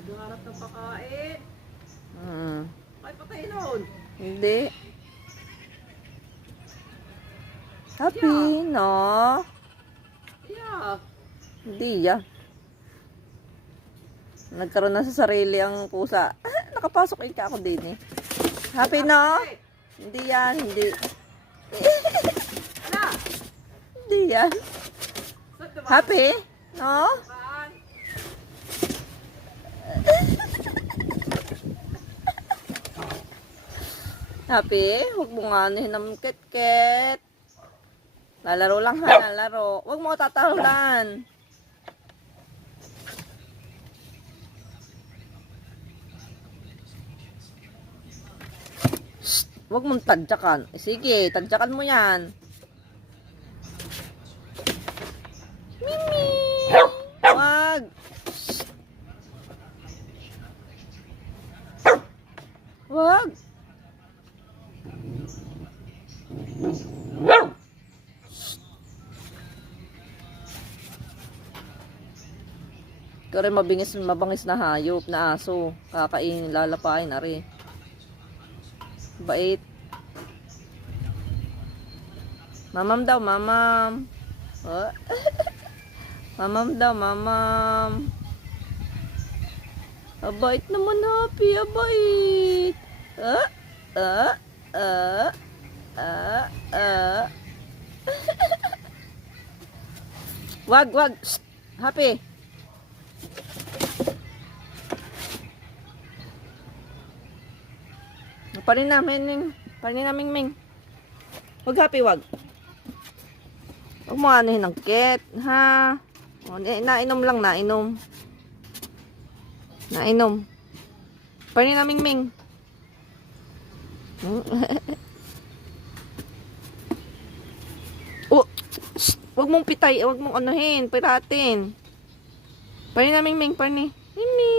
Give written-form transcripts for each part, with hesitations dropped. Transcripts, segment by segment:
Nagharap ng pakain. Hmm. Ay, patay nun. Hindi. Happy, no? Yeah. Hindi ya. Nagkaroon na sa sarili ang pusa. Nakapasok ka ako din eh. Happy, no? Hindi yan, hindi. Ano? Hindi yan. Saan diba? Happy, no? Saan? Happy, huwag mo nga anuhin ng ket-ket. Lalaro lang ha, lalaro. Huwag mo tatahulan. Shh, huwag mong tadyakan. Sige, tadyakan mo yan. Mimi! Huwag! Shh. Huwag! Ikaw rin mabangis na hayop na aso. Kakain, lalapain, ari. Bait. Mamam daw, mamam. Oh. Mamam daw, mamam. Abait naman, Happy, abait. Ah, ah, ah, ah, ah. Wag, wag. Shh. Happy. Parin namin, Ming. Parin namin, Ming. Wag, Happy, wag. Huwag mo anuhin ng ket, ha? O, nainom lang, nainom. Nainom. Parin namin, Ming. Oh, shh, wag mong pitay, wag mong anuhin, piratin. Parin namin, Ming, parin. Mimi.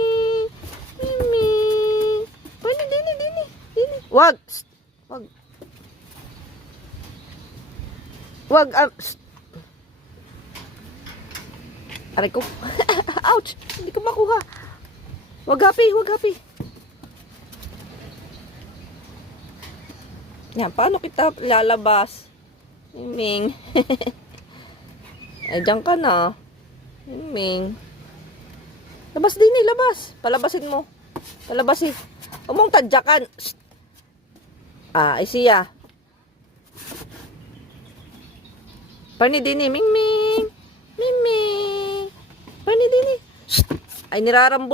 Mimi. Parin, dini, dini. Dini. Wag. Shh, wag. Wag. Shh. Aray ko. Ouch. Hindi ko makuha. Wag, Happy. Wag, Happy. Yan. Paano kita lalabas? Ming. Ay, dyan ka na. Ming. Labas din eh. Labas. Palabasin mo. Palabasin. Huwag mong tadyakan. Shh. Ah, ay siya. Pani din eh. Ming, Ming. Ming, Ming. Pani din eh. Shh. Ay, nirarambol